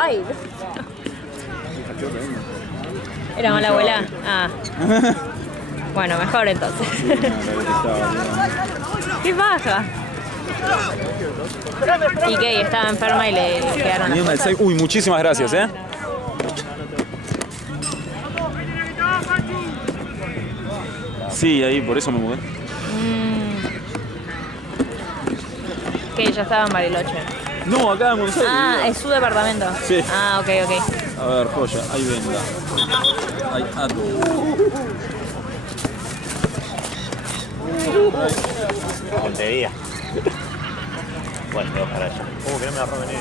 Ay. Era mala abuela. Ah. Bueno, mejor entonces. ¡Qué baja! ¿Y qué? Estaba enferma y le quedaron las cosas. Uy, muchísimas gracias, ¿eh? Sí, ahí, por eso me mudé. Que ya estaba en Bariloche. No, acá en Buenos Aires. Ah, es su departamento. Sí. Ah, ok. A ver, joya, ahí venga. Ahí, Montería. Bueno, voy para allá. Que no me la roben ni.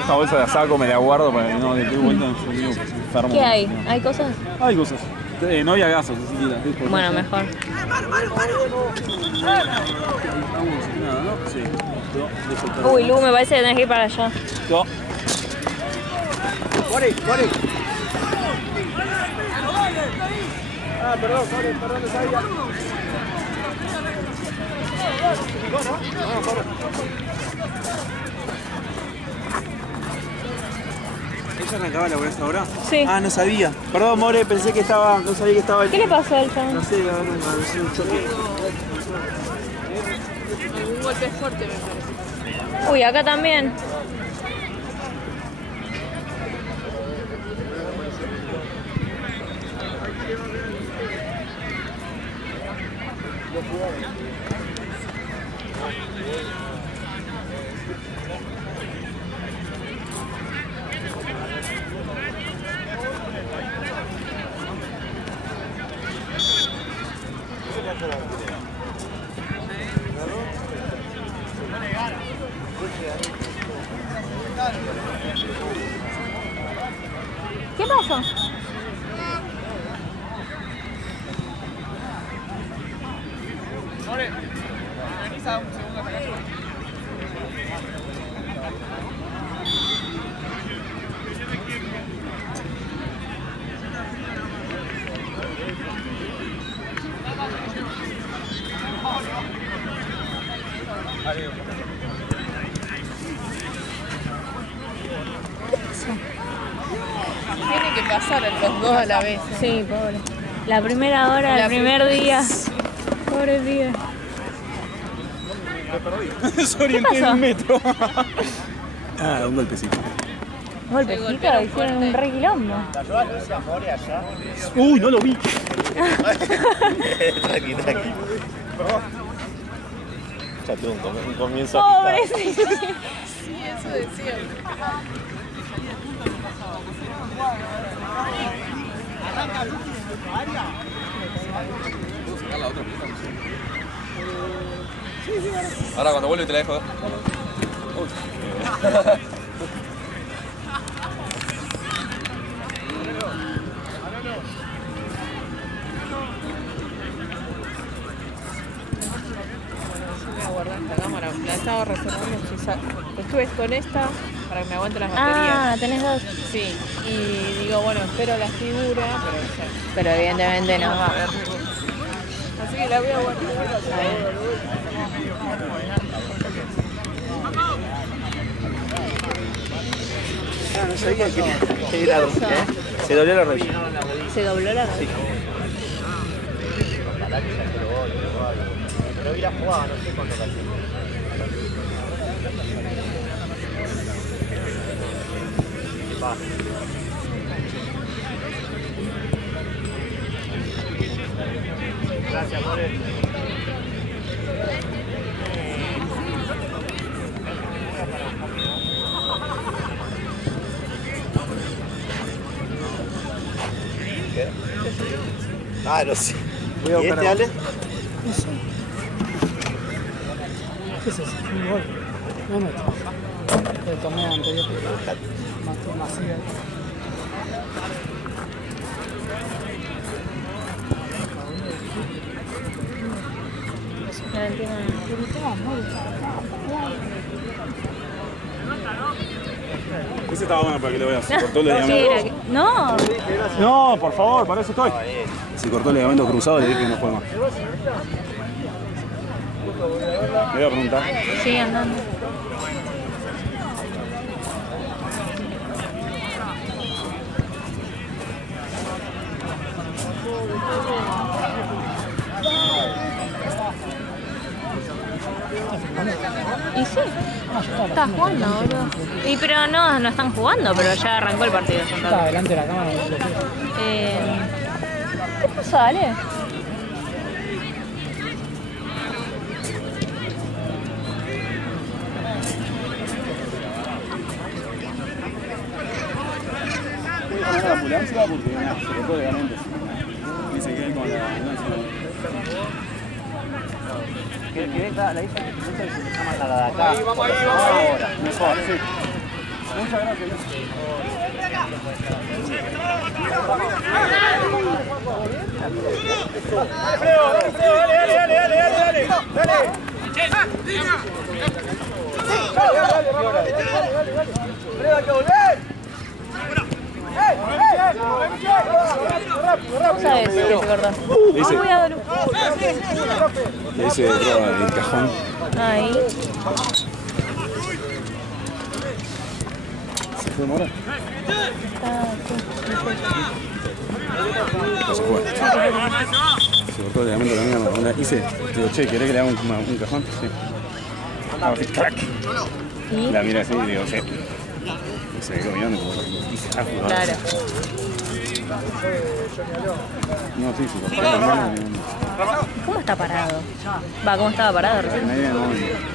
Esta bolsa de asaco me la guardo para que no de vuelta enfermo. ¿Qué hay? ¿Hay cosas? Hay cosas. No había gases ni siquiera. Bueno, mejor. Sí. Uy, Lu, me parece que tenés que ir para allá. No. Ah, perdón, no sabía. ¿Ella arrancaba la hasta ahora? Sí. Ah, no sabía. Perdón, More, pensé que estaba. No sabía que estaba. ¿Qué le pasó al chabón? No sé, a ver si un choque. Un golpe fuerte me parece. Uy, acá también. ¿Qué pasó? Tiene que pasar los dos a la vez. Sí, pobre. La primera hora, el primer día. Pobre día. Desorienté en un metro. Ah, un golpecito. Golpecito, hicieron un re quilombo. Uy, no lo vi. Tranqui. Ya tuve un comienzo Pobre, agitado. sí. Sí, eso decía. Ahora cuando vuelve te la dejo. Voy a guardar esta cámara. La estaba reservando. Estuve con esta para que me aguante las baterías. Ah, tenés dos. Sí. Y digo, bueno, espero la figura, Pero evidentemente no. a ver. Así que la voy a guardar. Ah, no sabía que grado. Se dobló la rodilla. Se dobló la rodilla. Pero hubiera jugado, no sé cuánto casi. Gracias, More. ¿Qué? Ah, no sé. Voy a ¿Y buscar este, Ale? ¿Qué es eso? Un gol. No me el torneo anterior. Masiva. No entiendo nada. Ese estaba bueno para que lo veas. Se cortó el Sí, ligamento. era no, No, por favor, para eso estoy. Se cortó el ligamento cruzado y le dije que no fue más. Le voy a preguntar. sigue andando. Y sí, está jugando, boludo. Y pero no están jugando, pero ya arrancó el partido. Está delante de la cámara. No sé. ¿Qué pasó, Ale? Voy a llamar a la ambulancia porque se cortó el ligamento. Dice que él con la ambulancia. Que la hija que se llama la de acá. Vamos ahora. Mejor, sí. Muchas gracias. ¿Cómo sabes que se cortó? Dice. Cuidado, Lu. Le dice el cajón. Ahí. ¿Se fue Mora? No se fue. Se cortó el ligamento de la mierda. Dice, digo, che, ¿querés que le haga un cajón? Sí. Así, crack. ¿Y? La mira así y digo, sí. Y se quedó mirando como que se está jugando. Claro. No, sí, se cortó la mano. ¿Cómo está parado? Va, ¿cómo estaba parado recién? Nadie no.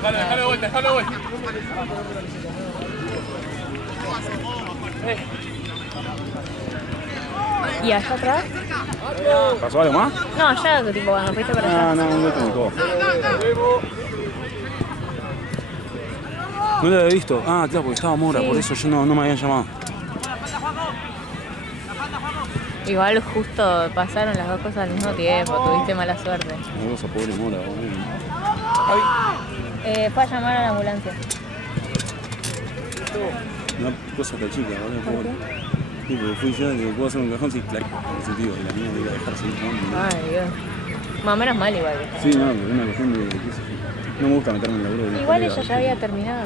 Dale de vuelta, déjalo de vuelta. ¿Y allá atrás? ¿Pasó algo más? No, allá, tipo, cuando fuiste para allá. No, un técnico. No lo había visto. Ah, claro, porque estaba Mora, Sí. por eso yo no me habían llamado. Igual justo pasaron las dos cosas al mismo tiempo, tuviste mala suerte. Una cosa pobre Mora, boludo. Fue a llamar a la ambulancia. Una cosa tan chica, boludo, pobre. Sí, porque fui yo y digo, ¿puedo hacer un cajón? Sí, claro, en el sentido de la mía de ir a dejar seguir jugando. Ay, Dios. Más o menos mal igual. Sí, no, pero una cuestión de, qué sé yo. No me gusta meterme en el laburo de mis Igual colegas, ella ya había terminado.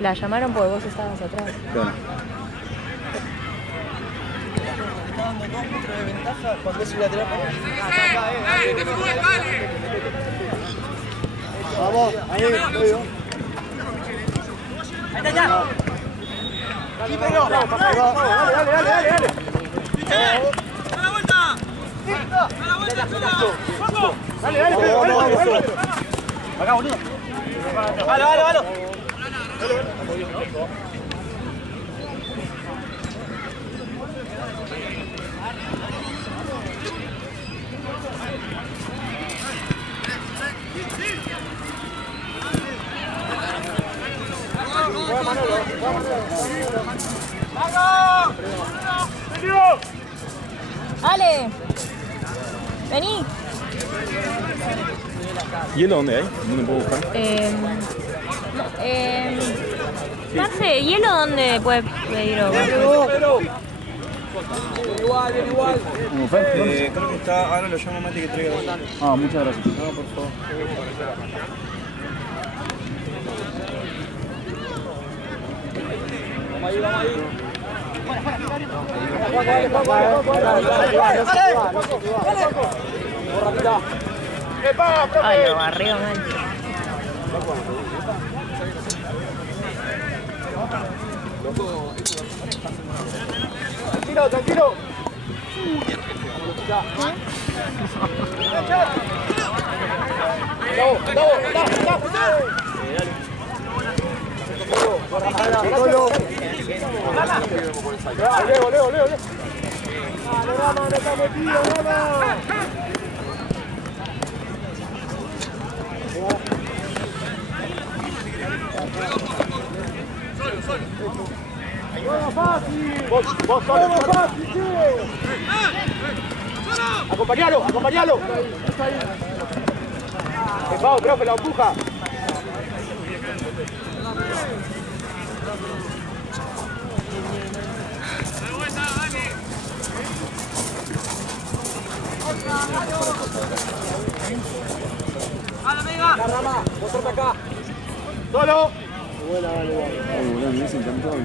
La llamaron porque vos estabas atrás. Claro. Vamos, ahí, voy yo. Ale, vení. ¿Hielo dónde hay? ¿Dónde puedo buscar? Marce, ¿hielo dónde puede pedir o ¿Cómo fue? Creo que está, ahora lo llamo Mati que traiga. Ah, muchas gracias. No, por favor. Ay, lo barrió mal. Tranquilo, tranquilo. Leo. No está metido, Rama. Vos solo, fácil, acompañalo. Vamos, profe, la empuja. ¡Solo! Boludo, me hubiese encantado que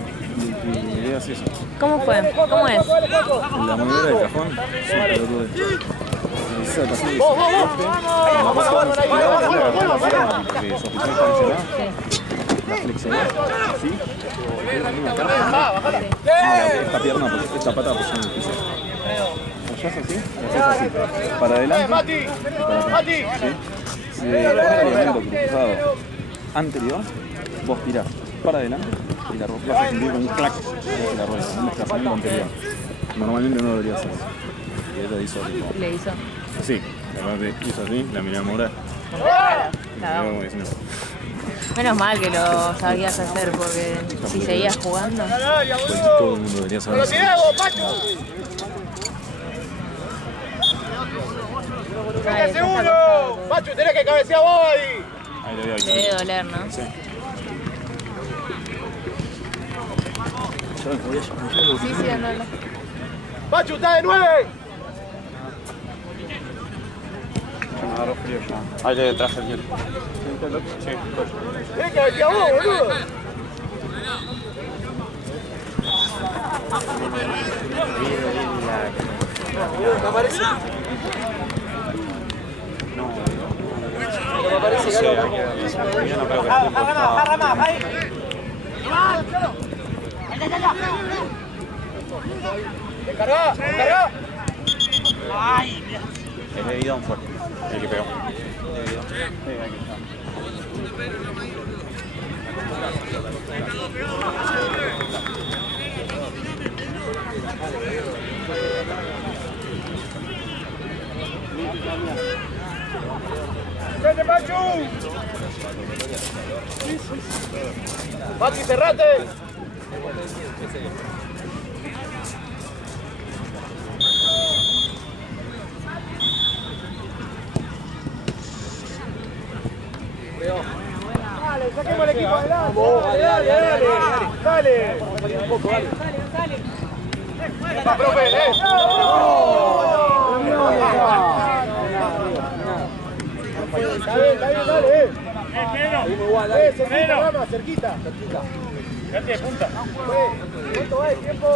me veas eso. ¿Cómo fue? ¿Cómo es? La manera del cajón, sí, pero todo esto. Esa ocasión de la flexibilidad, ¿sí? Esta pierna, esta pata apoyada en el piso. Apoyás así, y haces así. Para adelante y para atrás. ¿Sí? Si el ligamento cruzado anterior, vos tirás para adelante y la vas a sentir con un clac en la rueda, un desplazamiento anterior. Normalmente no debería hacer eso. Y ella hizo tipo. Le hizo. Sí, la parte hizo así, la miré a Mora. Menos mal que lo sabías hacer porque si seguías jugando. Pues todo el mundo debería saber eso. Ay, ¡Uno! ¡Pachu, tenés que cabecear vos ahí! Ahí lo veo ahí. debe doler, ¿no? Sí. Sí, andalo. ¡Pachu, está de 9! Me agarró frío ya. Ahí le traje el hielo. Sí. Tenés que cabecear vos, boludo. Me parece. Pero me parece que algo ¡Descarga! ¡Descarga! Es de bidón fuerte. El que pegó. ¡Vete, Pachu! ¡Mati, cerrate! Dale, saquemos el equipo adelante. Dale. Un poco, dale. Va, profe, Está bien, dale. Seguimos igual, dale. Cerquita, Rama, cerquita. Cante de punta. ¿Cuánto va el tiempo?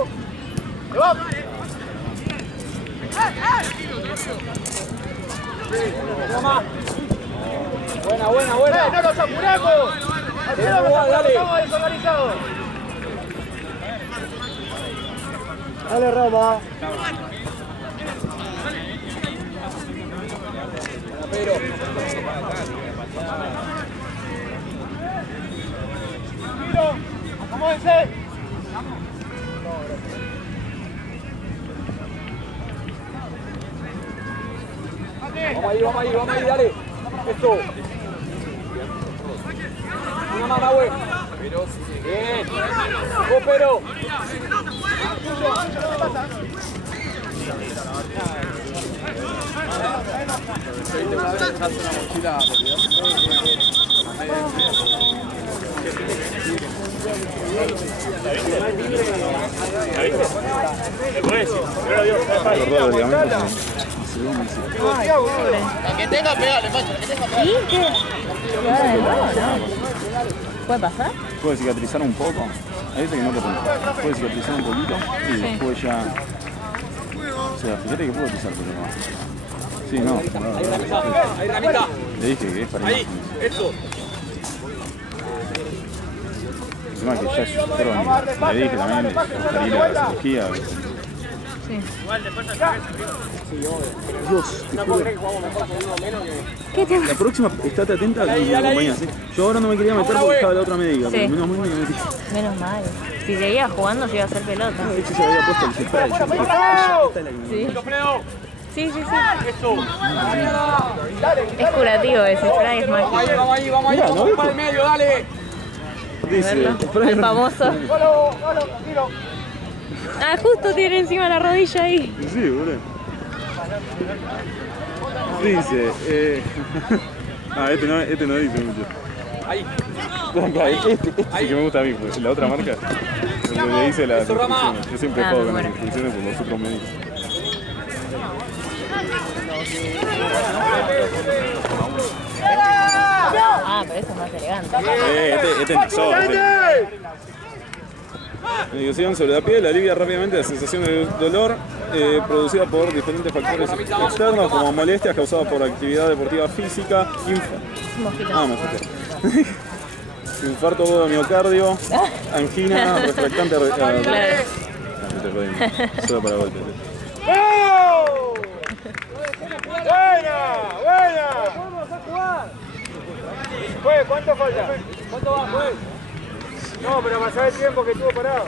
¡Se va! Buena. ¡No nos apuramos! Estamos desorganizados. Dale, Rama. Pero. ¡Acomódense! Vamos ahí, dale. Esto. Una mano, güey. Bien. Pero. Que tenga pegale, macho, que tenga pegale. ¿Sí? ¿Qué? ¿Puede pasar? Puede cicatrizar un poco. Hay veces que no te pones. Puede cicatrizar un poquito y después ya. O sea, fíjate que puedo pisar, pero no. Sí, no. Ahí, Ramita. Le dije que es para Ahí, eso. encima que ya le dije también de la cirugía. Sí. Dios, te juro. La próxima, estate atenta a que acompañas. Yo ahora no me quería meter porque estaba la otra médica, pero menos mal me metí. Menos mal. Si seguía jugando, se iba a hacer pelota. De hecho, se había puesto el spray. Sí. Es curativo ese spray, es mágico. Vamos ahí, vamos para el medio, dale. Dice, El famoso. Ah, justo tiene encima la rodilla ahí. Sí, boludo. Dice, este no dice mucho. Ahí. Este sí que me gusta a mí, pues la otra marca. Le dice las instrucciones. Yo siempre juego con las instrucciones por los otros médicos. Ah, pero eso es más elegante. Este es nasol. Medicación sobre la piel alivia rápidamente la sensación de dolor producida por diferentes factores externos como molestias causadas por actividad deportiva física, infarto agudo de miocardio, angina, refractante solo para golpes. ¡Oh! ¡Buena! ¡Buena! ¡Vamos a jugar! Juez, ¿cuánto falta? ¿Cuánto va, juez? No, pero pasar el tiempo que estuvo parado.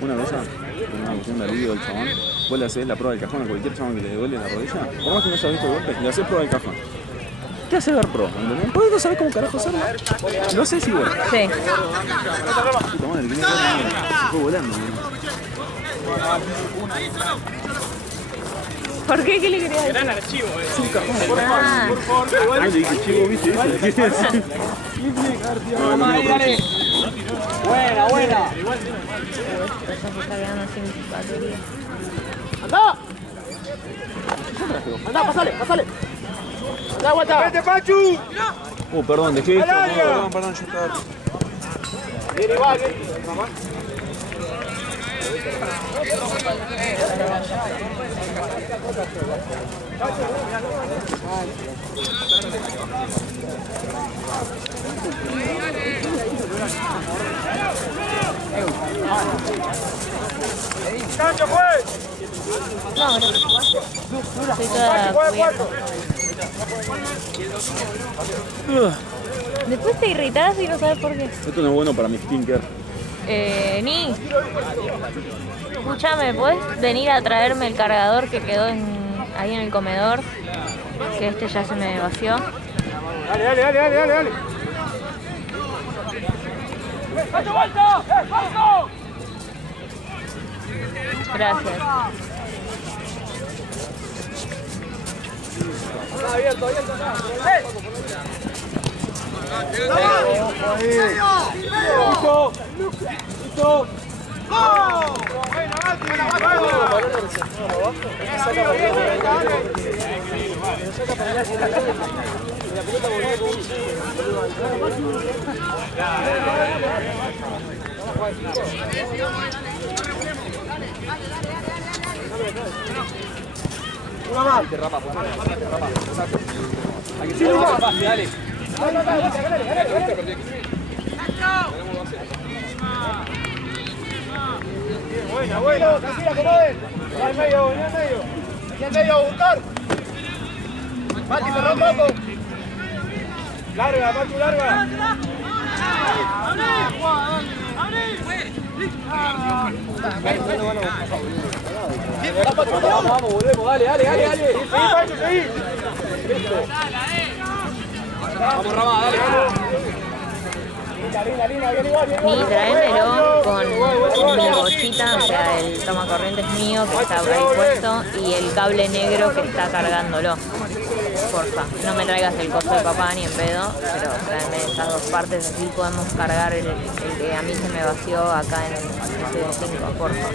Una cosa, con una cuestión de alivio del chabón, vos le haces la prueba del cajón a cualquier chabón que le duele la rodilla, por más que no haya visto el golpe, le haces prueba del cajón. ¿Qué hace ver pro? ¿Entendés? Vos no sabés cómo carajo hacerlo. Lo haces igual. Sí. Puta madre, que se fue volando. ¿Por qué? ¿Qué le querías decir? Gran archivo, Es un cajón. Ah, Ay, le dije chivo, ¿viste? No, no, dale. Buena, buena. eso se está quedando sin batería. ¡Anda! ¡Anda, pasale, pasale! ¡Anda, aguanta! ¡Vete, Pachu! Perdón, dejé esto. ¡Al Perdón, yo estaba... Viene igual, viene. ¡Cancho, pues! No, no. Estoy toda cubierta. Después te irritás y no sabes por qué. Esto no es bueno para mi skincare. Ni. Escúchame, ¿puedes venir a traerme el cargador que quedó ahí en el comedor? Que este ya se me vació. Dale, dale, dale, dale, dale, dale. ¡Pacho, vuelta! ¡Pacho! Gracias. Está abierto, abierto acá. ¡Listo! ¡Listo! Una más. Te rapa, sí, no más. Dale. Buena, buena. Tranquila, acomoden. Va al medio, venía al medio. Aquí al medio a buscar. Mati, cerró un poco. Larga, Pachu, larga. Vamos, volvemos, dale, dale, dale, dale. Seguí, Pachu, seguí. Listo. Vamos, Rama, dale. Ni tráemelo con mi bochita, o sea, el tomacorrientes mío que está ahí puesto y el cable negro que está cargándolo. Porfa, no me traigas el coso de papá ni en pedo, pero tráeme esas dos partes, así podemos cargar el que a mí se me vació acá en el CD5, porfa.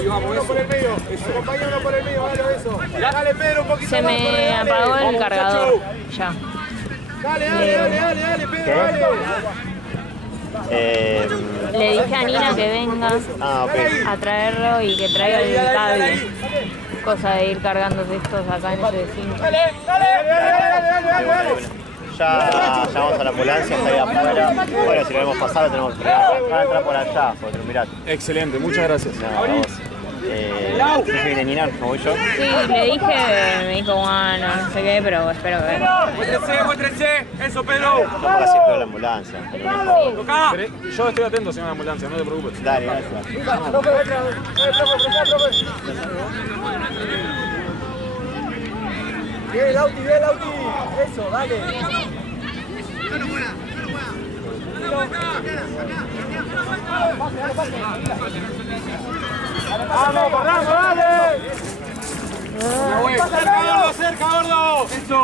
Uno por el medio, acompáñalo por el medio, dale eso. Dale, Pedro, un poquito Se más por me el apagó el cargador, ya. Dale, dale, dale, dale, dale, Pedro, dale. Le dije a Nina que venga a traerlo y que traiga el cable. Cosa de ir cargándose estos acá en ese 5. Dale, dale, dale, dale, dale. Ya llamamos a la ambulancia, está ahí afuera. Bueno, si lo vemos pasar, lo tenemos que frenar. Van a entrar por allá, por el mirate. Excelente, muchas gracias. No, vos. ¿No viene Nina? ¿No voy yo? Sí, le dije, me dijo, bueno, no sé qué, pero espero que venga. Muéstrense, eso, Pedro. No pongas espero la ambulancia. Yo estoy atento, señora ambulancia, no te preocupes. Dale, gracias. Bien, Lauti, bien, Lauti. Eso, dale. Vamos, vamos, dale. Cerca, gordo, cerca, gordo. Eso.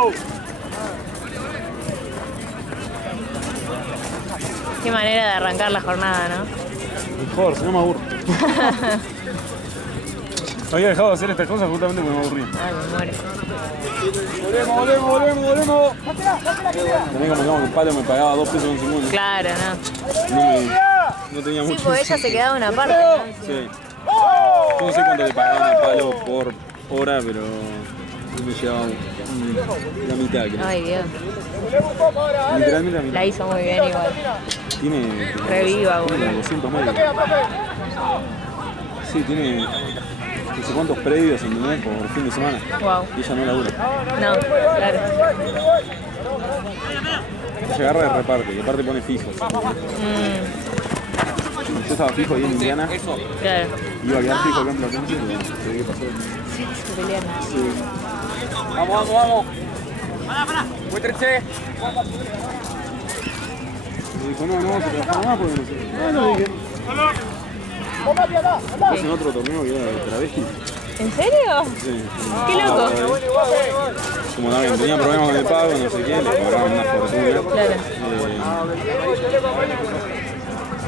Qué manera de arrancar la jornada, ¿no? Mejor, si no me aburro. Había dejado de hacer estas cosas justamente porque me aburría. Ay, me muero. Volvemos. Tenía como digamos que el palo me pagaba 2 pesos con 50. Claro, no. No tenía Sí, mucho. pues ella se quedaba una parte, ¿no? Sí. Yo no sé cuánto le pagaban al palo por hora, pero me llevaba la mitad, creo. Ay, Dios. Literalmente la mitad. La hizo muy bien igual. Tiene Reviva, tiene boludo. 200 metros. Sí, tiene no sé cuántos predios, ¿entendés? Por fin de semana. Wow. Y ella no labura. No, claro. Ella agarra y reparte, y aparte pone fijo. Yo estaba fijo ahí en Indiana, Claro. iba a quedar fijo acá en Platense, pero no sé qué pasó. Se pelearon. Sí. Vamos. Muéstrense. Me dijo, no vamos a trabajar más porque no sé. Bueno, dije. Hacen otro torneo que era de travesti. ¿En serio? Sí. Qué loco. Como también tenía problemas con el pago, no sé qué, le cobraban una fortuna. Claro.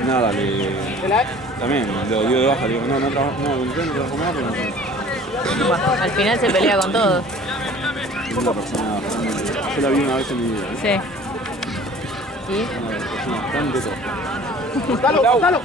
Nada, también lo dio de baja, le digo, no trabajo más, pero no sé. Bueno, al final se pelea con todos. Es una persona bastante, yo la vi una vez en mi vida, ¿eh? Sí. ¿Y? Una persona bastante top. Cortalo.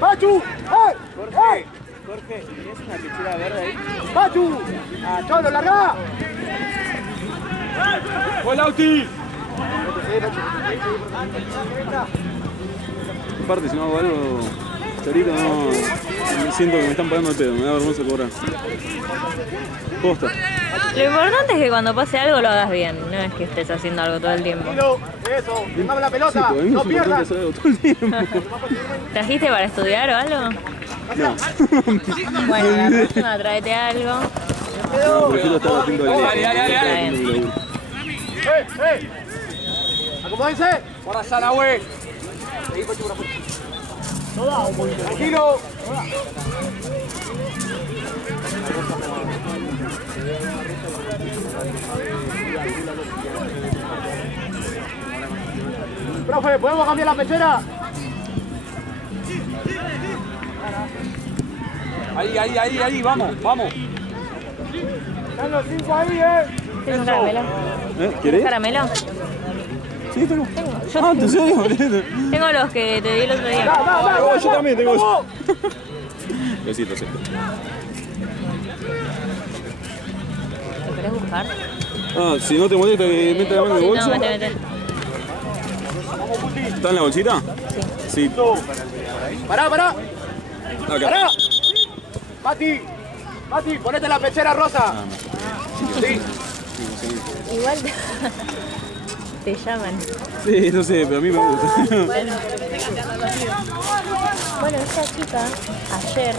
¡Pachu! ¡Hey! Jorge, ¿tienes una pichera verde ahí? ¡Pachu! ¡Cholo, larga! ¡Fue Lauti! Aparte, si no hago algo, Charito, no, me siento que me están pagando el pedo, me da vergüenza cobrar. Posta. Lo importante es que cuando pase algo lo hagas bien, no es que estés haciendo algo todo el tiempo. Eso, tengamos la Sí, pelota, porque a mí me no es importante pierdas. hacer algo todo el tiempo. ¿Trajiste para estudiar o algo? No. Bueno, la próxima tráete algo. No, prefiero estar atento al día. Acomódense. Para Sala, güey. Tranquilo. Profe, ¿podemos cambiar la pechera? Ahí, vamos. Están los 5 ahí, ¿Tienes un caramelo? ¿Querés? ¿Caramelo? Sí, tengo. Yo Ah, ¿en serio? boludo? tengo los que te di el otro día. Yo también tengo eso. Besitos, sí. ¿Lo querés buscar? Ah, si no te molesta que meta la mano en el bolso. No, mete. ¿Está en la bolsita? Sí. Pará. Acá. ¡Pará! Mati, ponete la pechera rosa. Sí. Igual te llaman. Sí, no sé, pero a mí me gusta. Bueno, esta chica, ayer,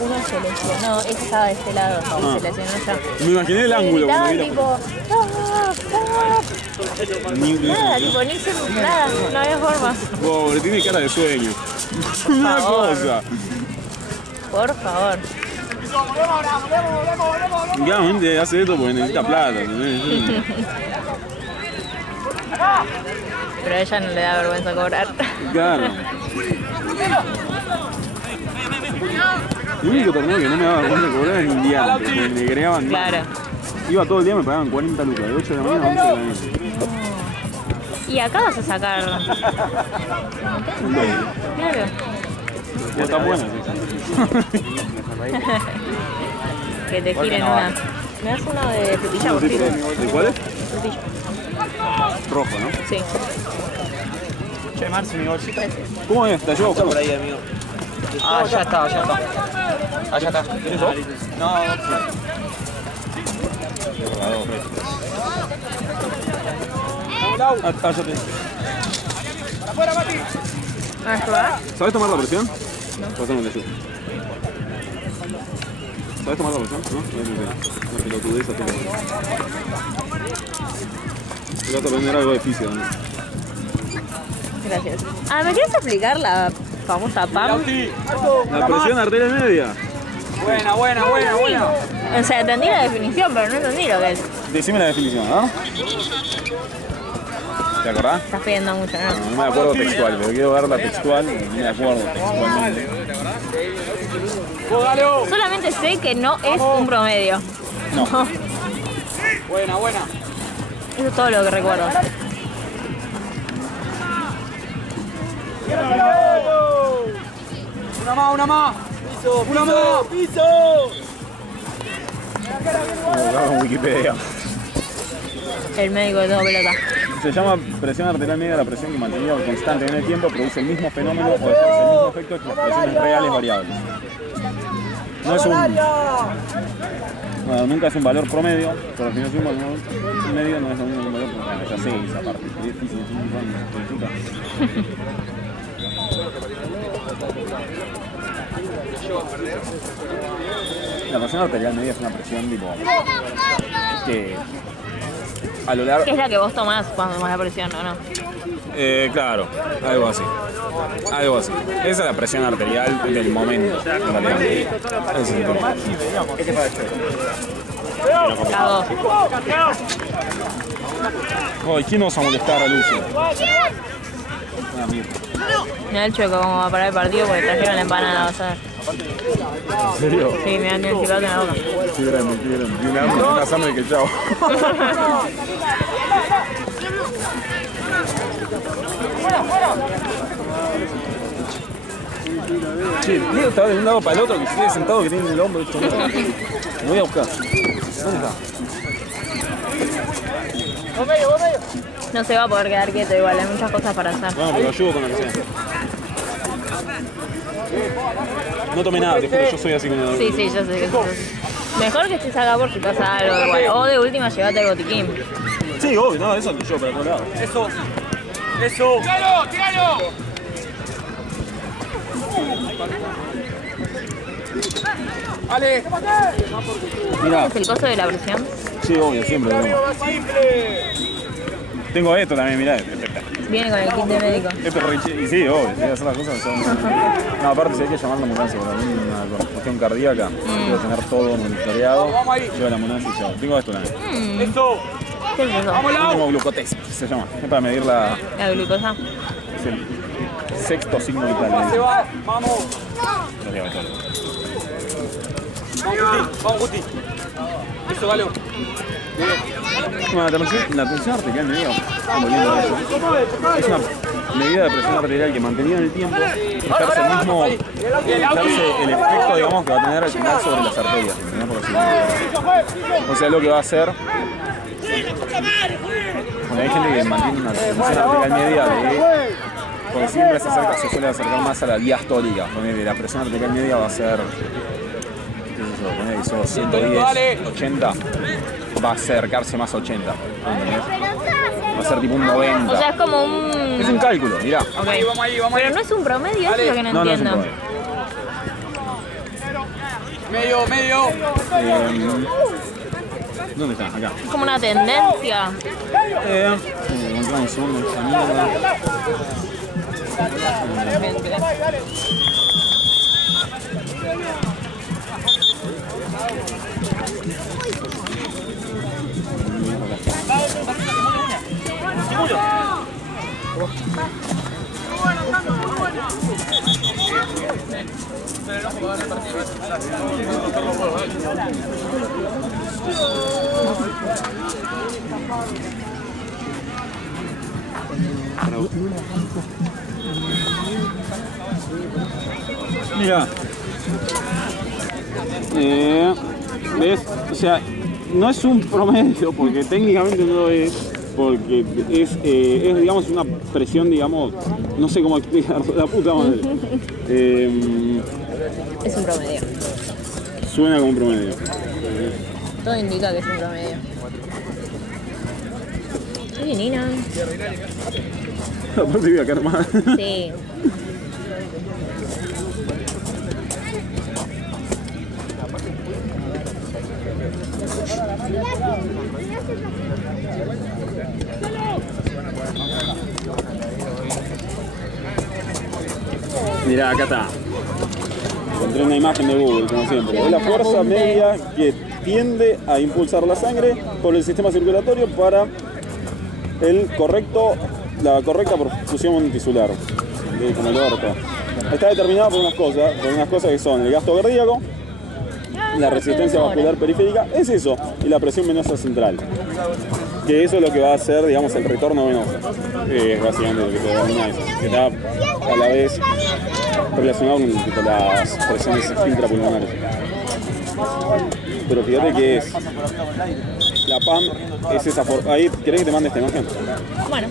uno se lesionó, ella estaba de este lado, y se lesionó ya. Me imaginé el ángulo cuando vi la tipo, nada, tipo, ni se nada, no había forma. Pobre, tiene cara de sueño. Una cosa. Por favor. Claramente hace esto porque necesita plata, ¿entendés? Pero a ella no le da vergüenza cobrar. Claro. El único torneo que no me daba vergüenza cobrar es Indiana, que me agregaban. Claro. Iba todo el día, me pagaban 40 lucas, de 8 de la mañana a 11 de la noche. Y acá vas a sacar. Claro. Ya está buena, sí. Que te giren una. ¿Me das uno de frutilla, por favor? ¿De cuál es? Frutilla. Rojo, ¿no? Sí. Che, Marce, mi bolsita. ¿Cómo es? ¿Te llevo a Está buscar? por ahí, amigo. Ah, ya está. Allá está. ¿Tienes vos? No. Ah, ya te. ¡Afuera, Mati! ¿Vas a probar? ¿Sabes tomar la presión? Pasame la ayuda. ¿Sabes tomar la presión? ¿No? Una pelotudez a todo. Te vas a aprender algo de física, ¿no? Gracias. Ah, ¿me quieres explicar la famosa PAM? La presión arterial media. Buena, buena, buena, buena. O sea, entendí la definición, pero no entendí lo que es. Decime la definición, ¿no? ¿Te acordás? Estás pidiendo mucho, ¿no? No me acuerdo textual, pero quiero ver la textual y no me acuerdo textualmente. Solamente sé que no es un promedio. No. Buena, buena. Eso es todo lo que recuerdo. Una más, una más. Piso, una más. Piso. En Wikipedia. El médico de todo pelota. Se llama presión arterial media la presión que mantenida constante en el tiempo produce el mismo fenómeno o ejerce el mismo efecto que las presiones reales variables. No es un... Bueno, nunca es un valor promedio, por definición un valor medio no es lo mismo que un valor promedio. Ya sé esa parte, es difícil, es muy La presión arterial media es una presión tipo que a lo largo... ¿Qué es la que vos tomás cuando tomás la presión o no? Claro, algo así. Algo así. Esa es la presión arterial del momento, en realidad. Ese es el tema. ¿Qué te parece? Cagó. Ay, ¿quién nos va a molestar a Lucio? Una mierda. Mira el chueco cómo va a parar el partido porque trajeron la empanada, vas a ver. ¿En serio? Sí, me dan el chocolate en la boca. Qué grande, qué grande. Tiene más hambre que el chavo. Che, Diego estaba de un lado para el otro, que sigue sentado, que tiene el hombro hecho mierda. Lo voy a buscar. ¿Dónde está? No se va a poder quedar quieto igual, hay muchas cosas para hacer. Bueno, pero ayudo con lo que sea. No tomé nada, te juro, yo soy así con el... Sí, sí, yo sé que sos así. Mejor que estés acá por si pasa algo igual. O de última llévate el botiquín. Sí, obvio, no, eso yo, pero por lado. Eso. Eso. ¡Tíralo, tíralo! ¡Ale! Mirá, ¿Es el coso de la presión? sí, obvio, siempre lo tengo. Tengo esto también, mirá. Viene con el kit de médico. Esto es re chido. Y sí, obvio, si hay que hacer las cosas son... No, aparte si hay que llamar a la ambulancia, porque a mí una cuestión cardíaca, quiero tener todo monitoreado, llevo a la ambulancia y llevo. Tengo esto también. ¡Eso! ¿Qué es eso? Tengo glucotex, se llama. Es para medir la... La glucosa. Es el sexto signo vital. Se va, vamos. Los diabetólogos. Vamos, Guti. Eso, Galo. Bueno, la tensión arterial media, estamos viendo eso, es una medida de presión arterial que mantenida en el tiempo ejerce el mismo, ejerce el efecto, digamos, que va a tener al final sobre las arterias, ¿no? Por decirlo. O sea, lo que va a hacer, bueno, hay gente que mantiene una tensión arterial media porque siempre se suele acercar más a la diastólica, donde la presión arterial media va a ser, qué sé yo, poner que son 110, 80. Va a acercarse más a 80, ¿entendés? Va a ser tipo un 90. O sea, es como un... Es un cálculo, mirá. Ok. Pero no es un promedio, eso es lo que no No, no es un entiendo. promedio. Medio. ¿Dónde está? Acá. Es como una tendencia. Encontramos un segundo esta mierda. Mira, ¿ves? O sea, no es un promedio porque técnicamente no lo es, porque es digamos una presión, digamos, no sé cómo explicar, la puta madre. Es un promedio. Suena como un promedio. Todo indica que es un promedio. Sí, Nina. Aparte voy a caer mal. Sí. Mirá, acá está. Encontré una imagen de Google, como siempre. Es la fuerza media que tiende a impulsar la sangre por el sistema circulatorio para la correcta perfusión tisular, como el orto. Está determinada por unas cosas que son el gasto cardíaco, la resistencia vascular periférica, es eso, y la presión venosa central. Que eso es lo que va a hacer, digamos, el retorno venoso. Es básicamente lo que se determina eso. Que está a la vez relacionado con las presiones intrapulmonares. Pero fíjate que es la PAM, es esa forma. Ahí, ¿querés que te mande esta imagen? Bueno.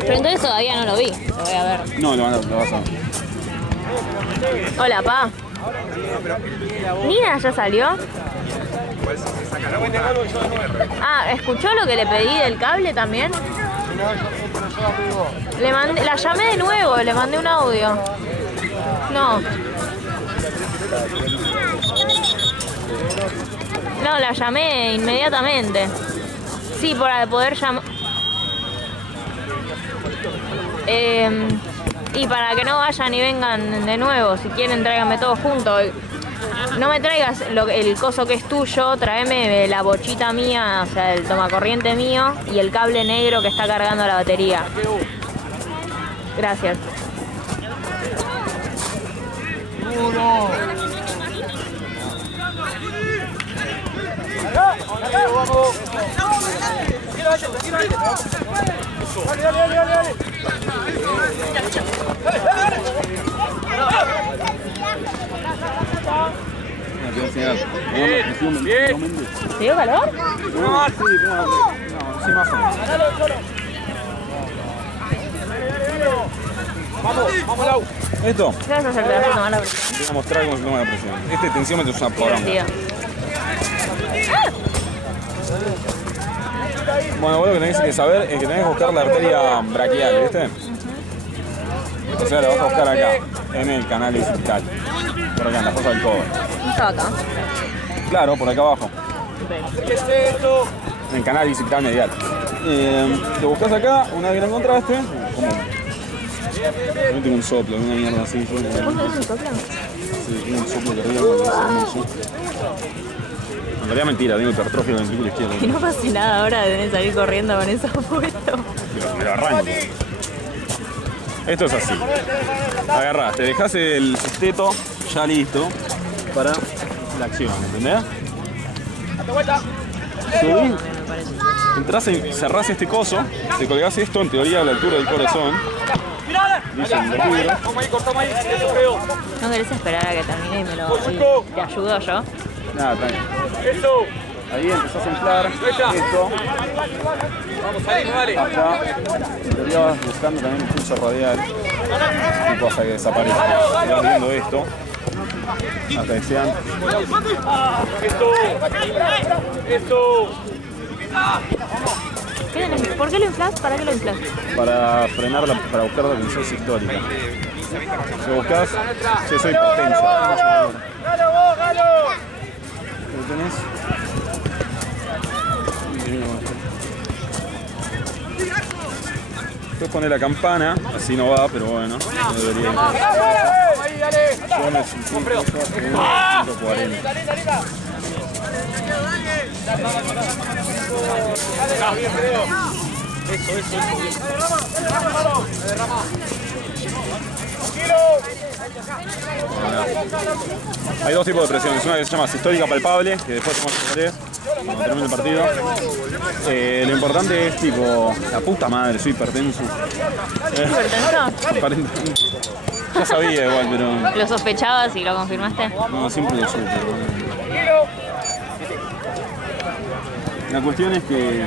Pero entonces todavía no lo vi. Lo voy a ver. No, lo vas a ver. Hola, pa. ¿Nina ya salió? Ah, ¿escuchó lo que le pedí del cable también? La llamé de nuevo, le mandé un audio. No. No, la llamé inmediatamente. Sí, para poder llamar. Y para que no vayan y vengan de nuevo, si quieren tráiganme todo junto. No me traigas el coso que es tuyo, tráeme la bochita mía, o sea, el tomacorriente mío y el cable negro que está cargando la batería. Gracias. ¿Te dio calor? No, sí, más o menos. Vamos, Lau. Esto, ¿Qué vas a hacer? ¿Te vas a tomar la presión? te voy a mostrar cómo se toma la presión. Este tensiómetro es una poronga. Tío. Bueno, vos lo que tenés que saber es que tenés que buscar la arteria braquial, ¿viste? O sea, la vas a buscar acá, en el canal distal. Por acá, en la fosa del codo. Estaba acá. Claro, por acá abajo. ¿Qué es esto? En el canal distal medial. Te buscas acá, una vez que la encontraste, como... Yo tengo un soplo, una mierda así. ¿Vos tenés un soplo? Sí, tengo un soplo cardíaco. En realidad mentira, tengo hipertrofia en el ventrículo izquierdo. Que no pase nada ahora de tener que salir corriendo con eso puesto. Me lo arranco. Esto es así. Agarrás, te dejás el esteto ya listo para la acción, ¿entendés? Subís, entrás y cerrás este coso, te colgás esto en teoría a la altura del corazón. Dicen los libros. Cortamos ahí, eso creo. ¿No querés esperar a que termine y me lo... ¿Te ayudo yo? Nada, tranqui. Eso. Ahí empezás a inflar esto. Vamos, salimos, dale. Acá, en teoría vas buscando también un pulso radial. Y cosa que desaparece. Y vas viendo esto. Hasta que sean. Esto. ¿Por qué lo inflas? ¿Para qué lo inflas? Para frenar, para buscar la tensión sistólica. Si buscas, si soy hipertenso. ¡Galo vos, galo! ¿Lo tenés? Después pone la campana, así no va, pero bueno, no debería ir. Ahí, dale. Yo me sentí 140. Hay dos tipos de presiones, una que se llama sistólica palpable, que después te muestro cuál es, cuando termine el partido. Lo importante es tipo, la puta madre, soy hipertenso. ¿Hipertenso? Ya sabía igual, pero ¿Lo sospechabas y lo confirmaste? no, siempre lo supe. La cuestión es que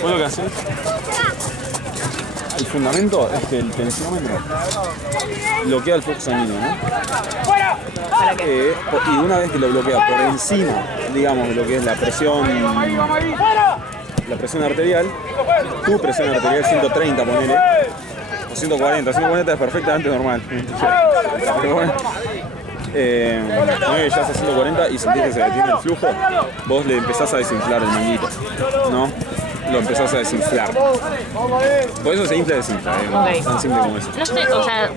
vos lo que haces, el fundamento es que el tensiómetro bloquea el flujo sanguíneo, ¿no? Y una vez que lo bloquea por encima, digamos, de lo que es la presión arterial, tu presión arterial 130, ponele, o 140, 140 es perfectamente normal. Pero bueno, ya estás a 140 y sentís que se detiene el flujo, vos le empezás a desinflar el manguito, ¿no? lo empezás a desinflar. Por eso se infla y desinfla, Ok. tan simple como eso. No sé, o sea,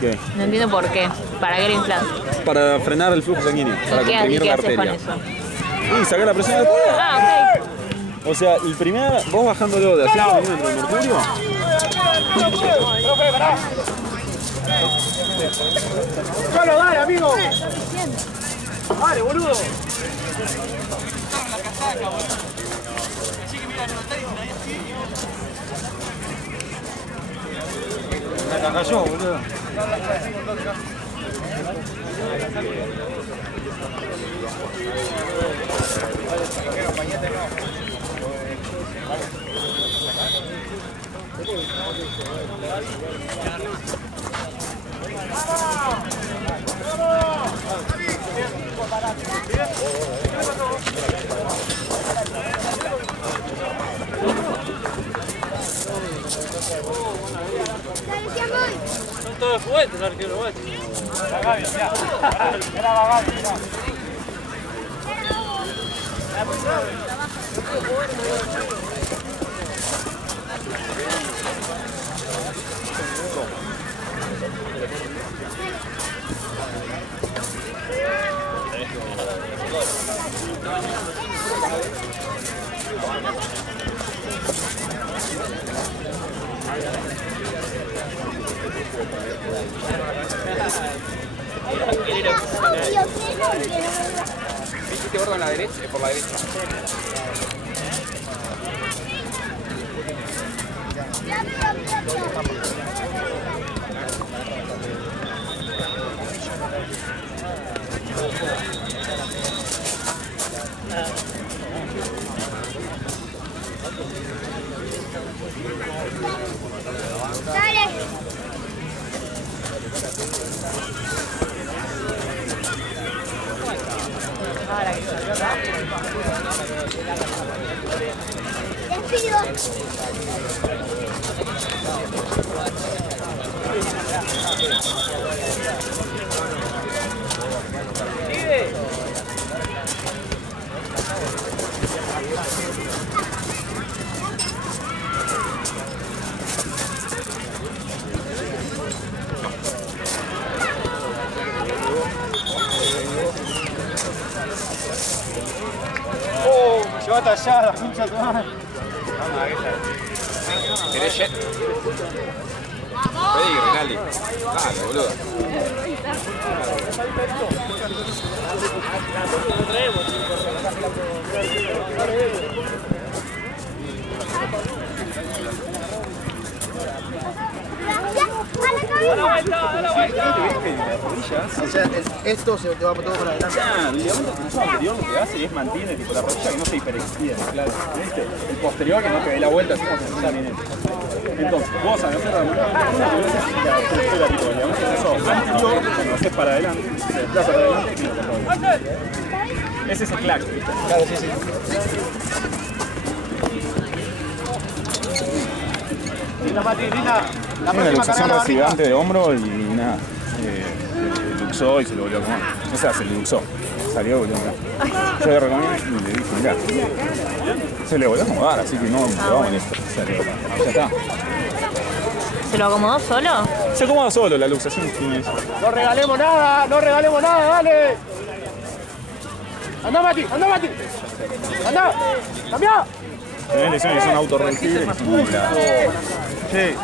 ¿Qué? no entiendo por qué. ¿Para qué lo inflas? Para frenar el flujo sanguíneo, para ¿Y qué comprimir la haces con arteria. eso? Y sacar la presión de la arteria. Ah, ok. O sea, el primer, vos bajándolo de a 5 milímetros de mercurio, ¡Solo dale, amigo! ¡Dale, boludo! Me la cayó, boludo. Son todos juguetes, arquero, güey. ¿Viste gordo en la derecha? Por la derecha. Se va a tallar la pincha de tu madre. ¿Querés jet? Pedí, Rinaldi. Dale, boludo. O sea, esto se te va todo para adelante. Claro, el ligamento cruzado anterior lo que hace es mantiene tipo, la rodilla que no se hiperextiende, claro. ¿Viste? El posterior que no te dé la vuelta así como se está bien. Entonces, vos al hacer la tercera tipo de ligamento cruzado anterior, cuando lo haces para adelante, se desplaza para adelante y lo controla. Ese es el clack, ¿viste? Claro, sí, sí. Linda, Mati, linda. La Una luxación recidente de hombro y nada. Se luxó y se lo volvió a comer. O sea, se luxó. Salió y volvió a comer. Yo le recomiendo y le dije, mirá, se le volvió a acomodar, así que no le vamos en esto. Ya está. ¿Se lo acomodó solo? Se acomoda solo, la luxación tiene eso. No regalemos nada, dale. Anda, Mati, anda. Cambia. Tenés lesiones que son autorreductibles y son sí.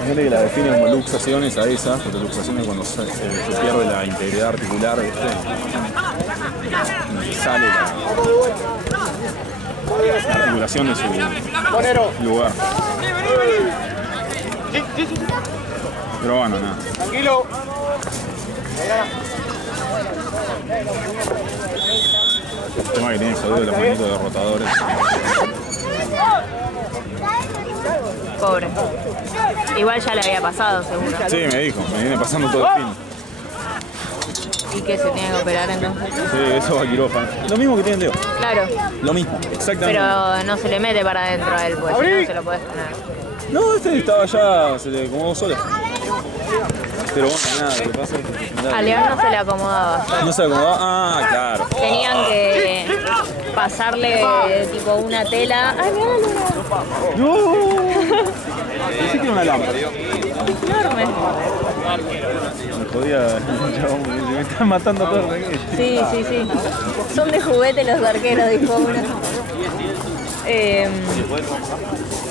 Hay gente que la define como luxaciones a esas, porque luxaciones cuando se pierde la integridad articular, ¿viste? Y sale la articulación de su lugar. Pero bueno, nada. Tranquilo. El tema que tiene jodido de los manitos de rotadores. Pobre. Igual ya le había pasado, seguro. Sí, me dijo, me viene pasando todo el fin. ¿Y que se tiene que operar entonces? Sí, eso va a quirófano. Lo mismo que tiene el dedo. Claro, Lo mismo, exactamente. pero no se le mete para adentro a él, pues si no se lo puedes poner. No, este estaba ya, se le acomodó solo. Pero bueno, nada, lo que pasa es que... A León no se le acomodaba. ¿No se acomodaba? Ah, claro. Tenían que pasarle tipo una tela. ¡Ay, mirá la luna! ¡No! Pensé que era una lámpara. Enorme. Me jodía, chabón, me están matando a todos. Sí, sí, sí. Son de juguete los arqueros, dijo uno.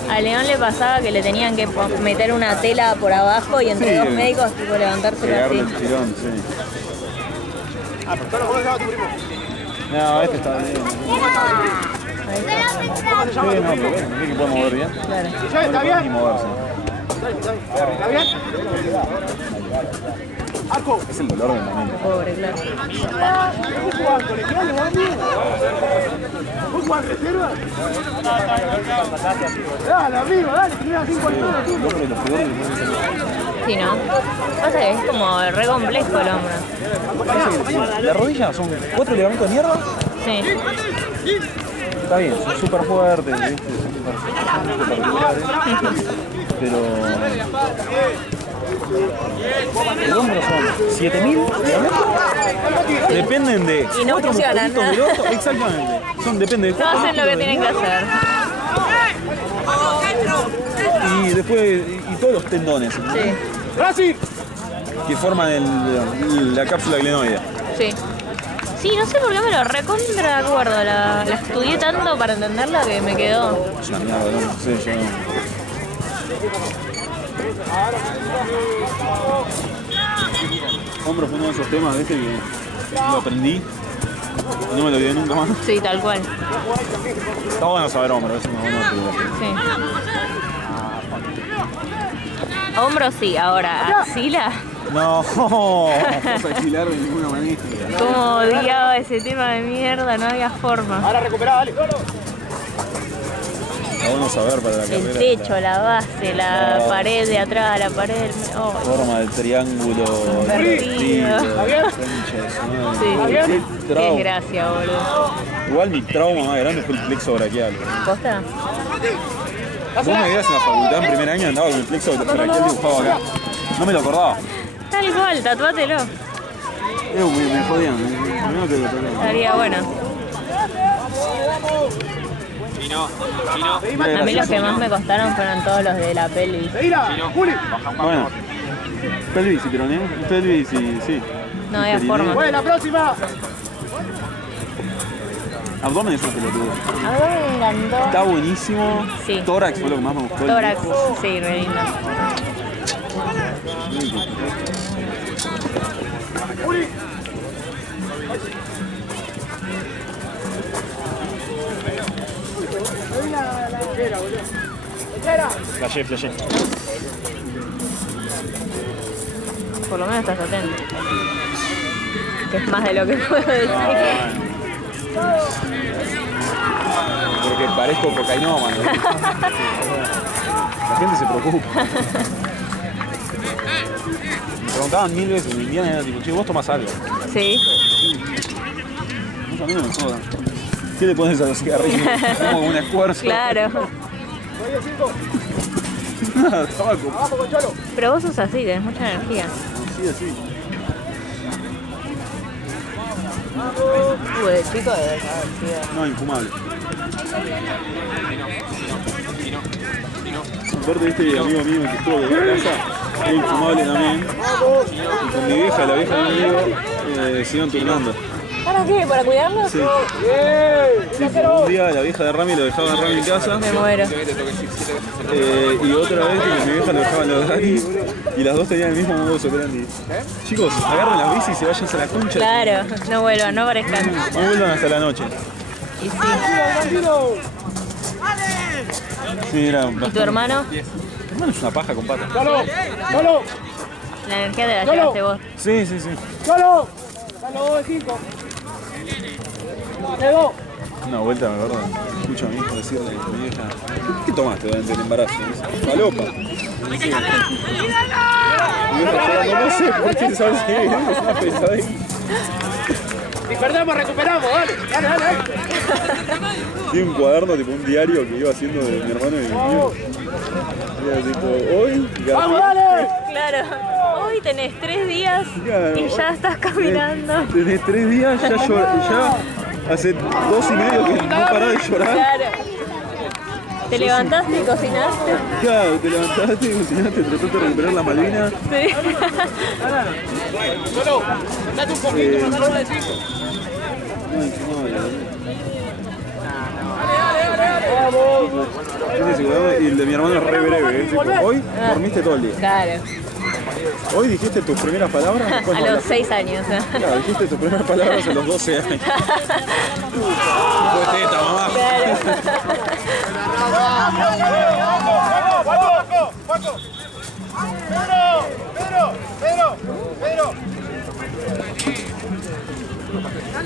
A León le pasaba que le tenían que meter una tela por abajo y entre Sí, dos médicos tipo levantárselo Pegarle así. el tirón, sí. No, este está bien. Ahí está. Sí, no, pero bueno, ¿qué que puede mover bien? Claro. No le puede ni moverse. Es el dolor del momento. Pobre, claro. Dale, amigo, dale, tenés 5 alturas tú. Sí, ¿no? Pasa que es como re complejo el hombro. La rodilla son 4 levantamientos de mierda. Sí. Está bien, son súper fuertes, ¿viste? Son súper particulares. Pero... El hombro son 7.000 kilómetros. Dependen de... Y no 4 funcionan, musculitos ¿no? grosos. Exactamente. Depende de No hacen lo que tienen que hacer. Y después... Y todos los tendones. Sí. Que forman la cápsula glenoidea. Sí. Sí, no sé por qué me lo recontra acuerdo. La estudié tanto para entenderla que me quedó. Es una mierda, no sé, yo no. Hombro fue uno de esos temas, ¿viste? Que lo aprendí y no me lo olvidé nunca más. Sí, tal cual. Está bueno saber hombro, eso me va a Sí. Hombro sí, ahora axila. No, no vas a alquilar de ninguna manera. Como odiaba ese tema de mierda, no había forma. Ahora recuperá, dale. Está bueno saber para la El carrera. techo, la base, la pared de atrás, la pared. Oh, Forma del triángulo Invertido. invertido. sí, Qué qué trauma. desgracia, boludo. Igual mi trauma más grande fue el plexo braquial. ¿Posta? Vos me veías en la facultad en primer año, andaba con el plexo braquial dibujado acá. No me lo acordaba. Tal cual, tatuátelo. Me jodían. Primero que lo toqué. Estaría bueno. A mí los que más me costaron fueron todos los de la pelvis. Bueno, pelvis y peroné. Pelvis y sí. No había Perineo. forma. Bueno, próxima. Abdomen es un pelotudo. Abdomen me encantó. Está buenísimo. Sí. Tórax fue lo que más me gustó. Tórax, sí, re lindo. Flashé. Por lo menos estás atento. Que es más de lo que puedo decir. Porque parezco cocainómano. La gente se preocupa. Me preguntaban 1000 veces, me envían y era tipo, che, vos tomás algo. Sí. No, a mí no me jodan. ¿Qué le pones a los cigarrillos? Como un esfuerzo. Claro. Nada, tabaco. Pero vos sos así, tenés mucha energía. Así. De chico debes haber sido. No, infumable. Aparte de este amigo mío que estuvo en la casa, era infumable también. Y con mi vieja, la vieja de mi amigo, se iban turnando. ¿Para qué? ¿Para cuidarnos? Sí. Tipo, un día la vieja de Rami lo dejaba en Rami en casa. Me muero. Y otra vez que mi vieja lo dejaba en los Dani y las dos tenían el mismo modus operandi. Chicos, agarren las bicis y váyanse a la concha. Claro, no vuelvan, no aparezcan. No vuelvan hasta la noche. Y sí. Sí, era ¿Y tu hermano? Mi hermano es una paja con patas. ¡Solo! La energía te la llevaste vos. Sí. ¡Solo! ¡Solo de 5! ¡De 2! Una vuelta, me acuerdo, escucho a mi hijo decirle a mi vieja, ¿qué tomaste durante el embarazo? Y dice, falopa. Y dice, mi vieja llorando, no sé por qué, ¿sabes qué? Es una pesadilla. Si perdemos, recuperamos, dale. Tiene un cuaderno, tipo un diario que iba haciendo de mi hermano y mío. Era tipo, hoy... ¡Vamos, dale! Claro, hoy tenés 3 días Claro. y ya estás caminando. Tenés 3 días, ya hace 2 y medio que no parás de llorar. Claro. ¿Te levantaste y cocinaste? Claro, te levantaste, cocinaste, trataste de recuperar la Malvina. Sí. Solo, date un poquito, mandalo de 5. Y el de mi hermano es re breve, ¿eh? Tipo, hoy dormiste todo el día. Claro, Hoy dijiste tus primeras palabras. a los 6 años. Claro, dijiste tus primeras palabras a los 12 años. Pues teta, mamá. ¡Paco! ¡Pedro!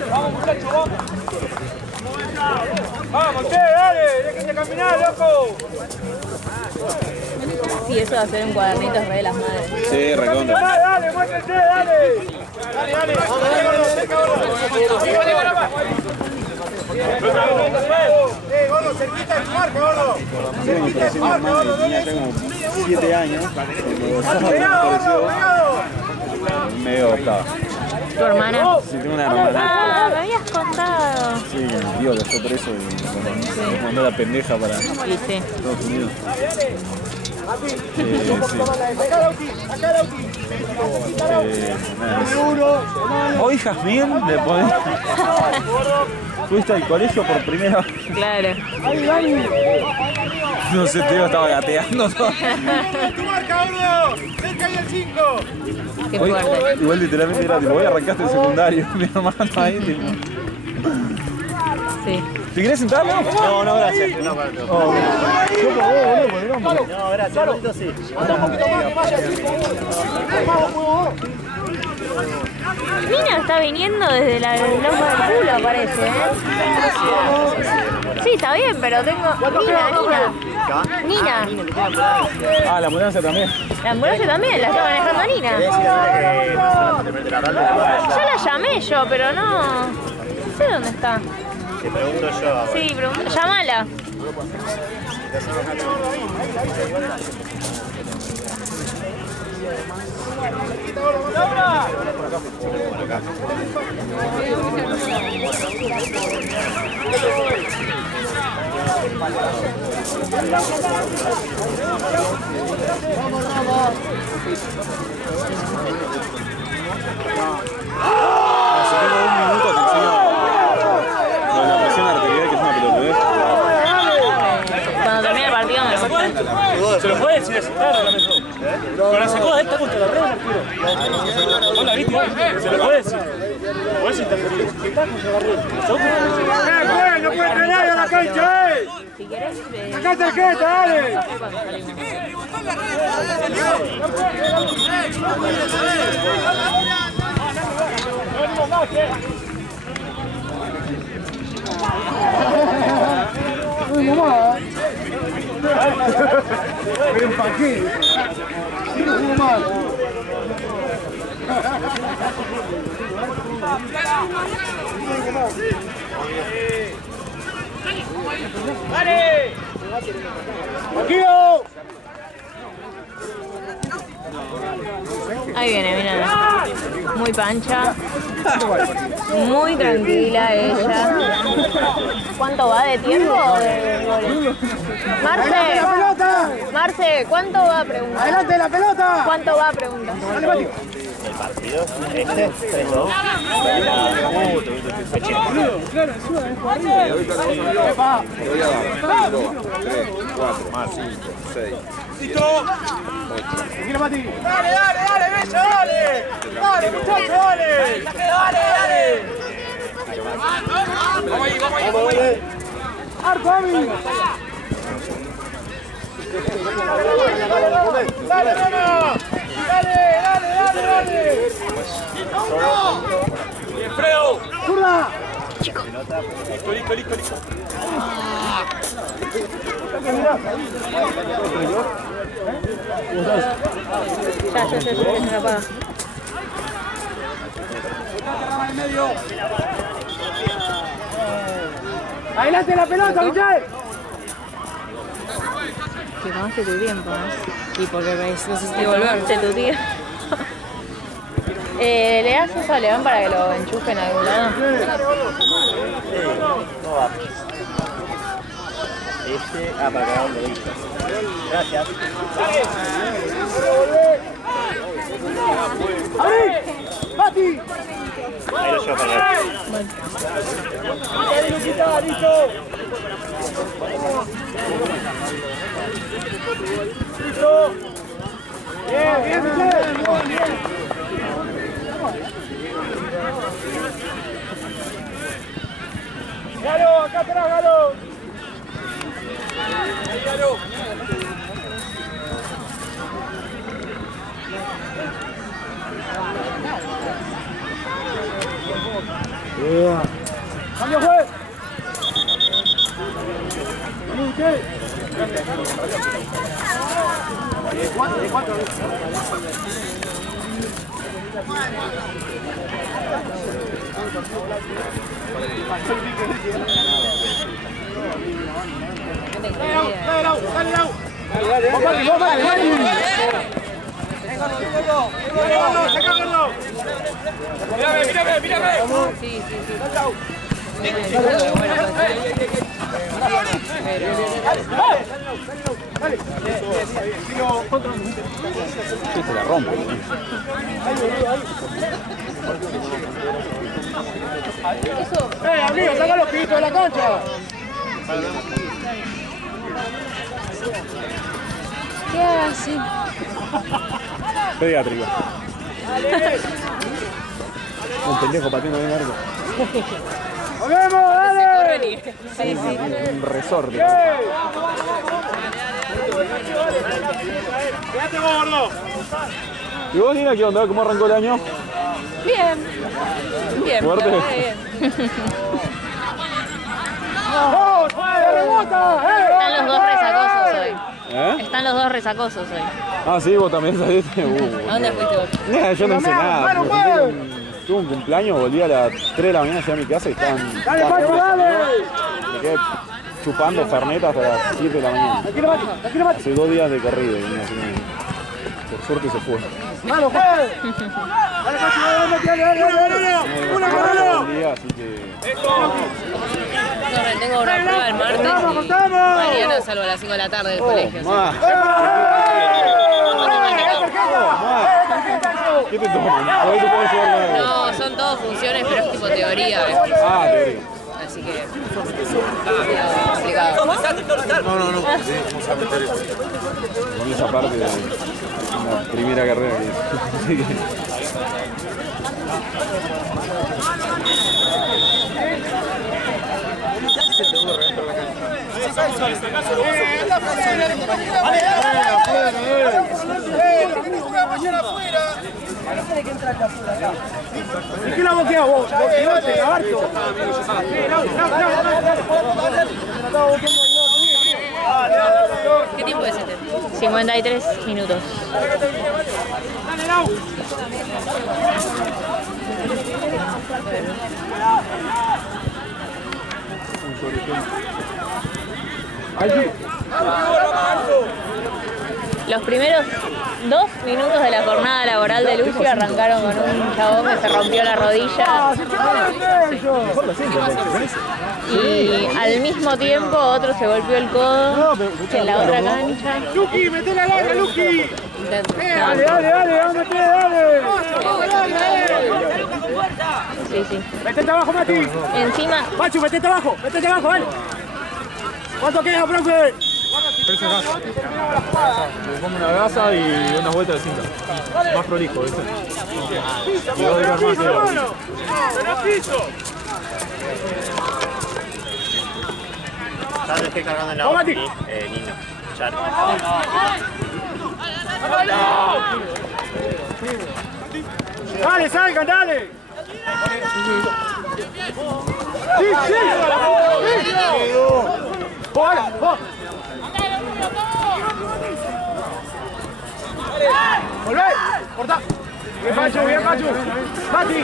Vamos, muchachos, vamos. Vamos, che, dale, déjense caminar, loco. Sí, eso de hacer un cuadernito es re de las madres. Sí, recontra. Dale, muéstrense, dale. Dale. Gordo, cerquita de tu marca, gordo. Sí, me pareció mi hermano y tenía ya como 7 años. Cuando medio adoptado. ¿Tu hermana? Sí, tengo una hermana. Ah, me habías contado. Sí, que mi tío que fue preso y nos mandó la pendeja para Sí, sí. Estados Unidos. Sí. Hoy Jazmín, después fuiste al colegio por primera vez. Claro. No sé, te estaba gateando todo. Tu marca, gordo. Cerca ahí el 5. Qué Hoy, fuerte. igual literalmente era tipo, hoy arrancaste el secundario, mi hermano ahí. Tipo. Sí. ¿Te querés sentar, no? No, gracias. No, gracias. Un poquito sí. Anda un poquito más, que vaya el 5. Nina está viniendo desde la loma del culo, parece, ¿eh? Sí, está bien, pero tengo... Nina. Ah, la ambulancia también. La ambulancia también, la está manejando Nina. Ya la llamé yo, pero no sé dónde está. Te pregunto yo. Sí, llámala. Si tengo 1 minuto te enseño lo de la presión arterial, que es una pelotudez. Cuando termine el partido me lo muestran. Se lo puede decir así, claro, con la sacó de esta contra la red, no la viste, se lo puede decir. Puedes interferir. No puede entrenar a la cancha, Si querés... Acá tarjeta, dale. Ven pa' aquí. No juego más. ¡Dale! ¡Tranquilo! Ahí viene, mira. Muy pancha. Muy tranquila ella. ¿Cuánto va de tiempo o de goles? Marce, ¿cuánto va a preguntar? ¡Adelante la pelota! ¿Cuánto va a preguntar? El partido, este, 3-2. Tranquilo, Mati. Dale, Bello, dale. Dale, muchacho, dale. Dale. Vamos ahí. Arco, Ami. Dale, Roma. Dale. Bien, Fredo. ¡Zurda! Listo. Ya, se me apaga. Adelante la pelota, Michel. Que tomaste tu tiempo, ¿no? Y porque me necesité Volverte volver. tu tío. ¿Le das eso a León para que lo enchufen a algún lado? No va. Para que haga un dedito. Gracias. ¡Ahí! ¡Mati! Ahí lo llevo para allá. ¡Listo! ¡Listo! ¡Bien, bien, Michel! ¡Galo, acá atrás, Galo! ¡Ahí, Galo! ¡Cambio, juez! ¡Michel! ¡Mírame! Sí. Sí, se la rompe. amigo, saca los pitos de la cancha. ¿Qué hace? Pediátrico. Un pendejo pateando bien largo. ¡Nos vemos, dale! Sí. Un resorte. ¡Quédate gordo! ¿Y vos, Nina, qué onda? ¿Cómo arrancó el año? Bien. Fuerte. la verdad que bien. ¡Vamos! ¡Rebota! Están los dos resacosos hoy. ¿Eh? Están los dos resacosos hoy. Ah, sí, vos también saliste. ¿A dónde fuiste vos? Yo no hice nada. Tuve un cumpleaños, volví a las 3 de la mañana hacia mi casa y estaban... ¡Dale, Pacho, dale! Me quedé chupando fernet hasta las 7 de la mañana. Tranquilo, Mati. Hace 2 días de corrido. Por suerte se fue. ¡Vamos, juez! ¡Dale, Pacho, dale! ¡Una corona! Un día, así que... Tengo una prueba el martes y mañana salgo a las 5 de la tarde del colegio. así. Más. ¿Qué te toman? Hoy te puedes llevar la... No, son todas funciones, pero es tipo teoría, ¿ves? Ah, teoría. Así que complicado. Con esa parte de la primera carrera que así que... ¿Y qué la boquea vos? Boqueote, lagarto. ¿Qué tiempo es este? 53 minutos. Los primeros 2 minutos de la jornada laboral de Lucio arrancaron con un chabón que se rompió la rodilla y al mismo tiempo otro se golpeó el codo en la otra cancha. ¡Luqui, meté la larga, Luqui! Dale, vamos, dale! Sí. ¡Metete abajo, Mati! Encima, Pachu, metete abajo, dale. ¿Cuánto queda, profe? Le pongo una gasa y unas vueltas de cinta. Más prolijo, ¿viste? Y va a durar más. ¿Sabes qué cargando en la ¡Vamos, boca? Mati! Nino. Char. ¡Dale, salgan, dale! ¡Sí! ¡Hola! ¡Volvé! ¡Cortá! Bien, Pachu, bien, Pachu. Mati.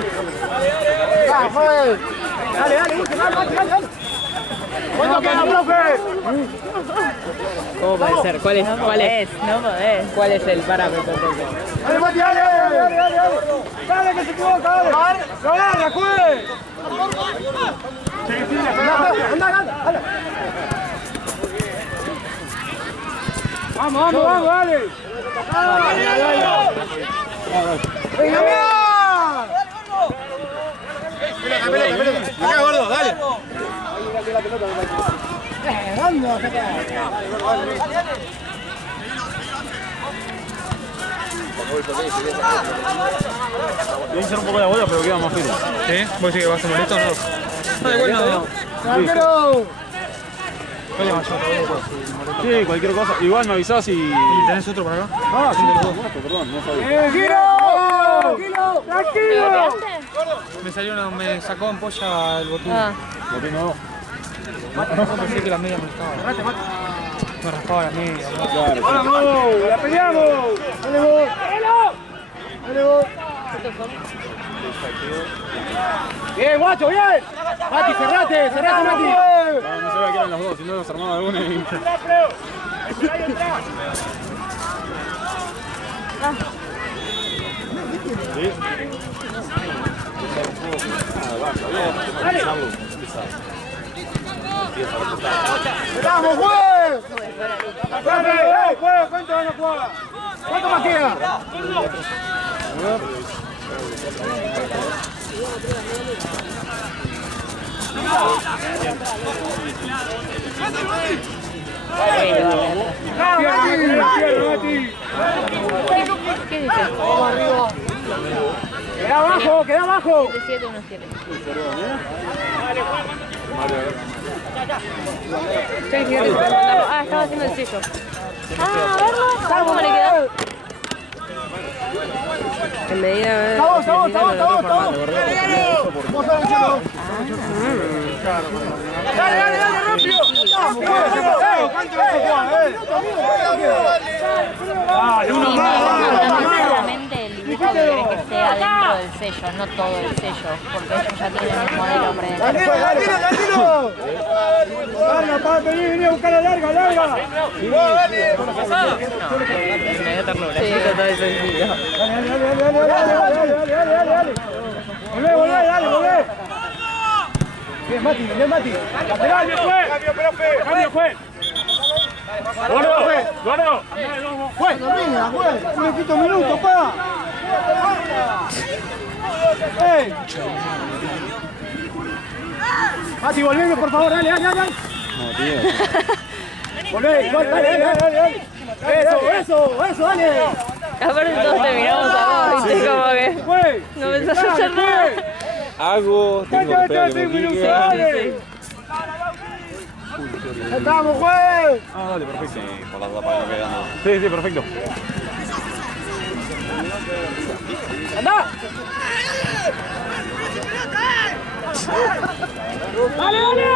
Ah, fue. Dale, dale, Mati, dale. ¿Cuánto queda, profe? ¿Cómo puede ser? ¿Cuál es? No podés. ¿Cuál es el parámetro entonces? Dale, Mati, dale. Dale, que se equivoca, dale. ¡Lo agarra, juegue! Anda. Vamos, dale. ¡Venga, mira! Pelota. Acá, gordo, dale. Voy a hinchar un poco la bola, pero queda más firme. ¿Sí? ¿Vos decís que vas a molesto o no? No, igual no. ¡Arquero! Sí, cualquier cosa. Igual me avisás y... ¿Y tenés otro por acá? Ah, sí, perdón, no sabía. ¡Tranquilo! ¡Tranquilo! Me salió me sacó en polla el botín. Ah, Botín no. No pensé que la media me estaba. Me raspaba la media. Claro. ¡Vamos! ¡La peleamos! ¡Dale vos! ¡Dale vos! ¡Bien, guacho, bien! ¡Mati, cerrate, Mati! No sabía que eran los dos, si no nos armaba alguna y... ¿Sí? ¡Vamos, juez! ¿Cuánto van a jugar? ¿Cuánto más queda? ¿qué dice? Queda abajo. 17-1-7. Ah, estaba haciendo el sello. Ah, a verlo. ¿Cómo le queda? En medida... Estamos. Dale, rápido. Solamente el dibujo que querés que esté adentro del sello, no todo el sello, porque ellos ya tienen el modelo predeterminado. Tranquilo. Larga, Pato, vení a buscar la larga. Me da ternura. Sí, todo es sencillo. Dale. Volvé. Bien, Mati. Lateral, bien, juez. Cambio, juez. Gordo. Juez. Un poquito minuto, pa. ¡Ey! Mati, volveme, por favor, dale. No, tío. Volvé, dale. Eso, dale. Aparte todos te miramos a vos, viste, como que Juez. no pensás hacer nada. Hago, tengo que esperar que me pique. Dale. ¡Ya estamos, juez! Ah, dale, perfecto. Sí, por la duda para que no quede nada. Sí, perfecto. ¡Anda! ¡Dale!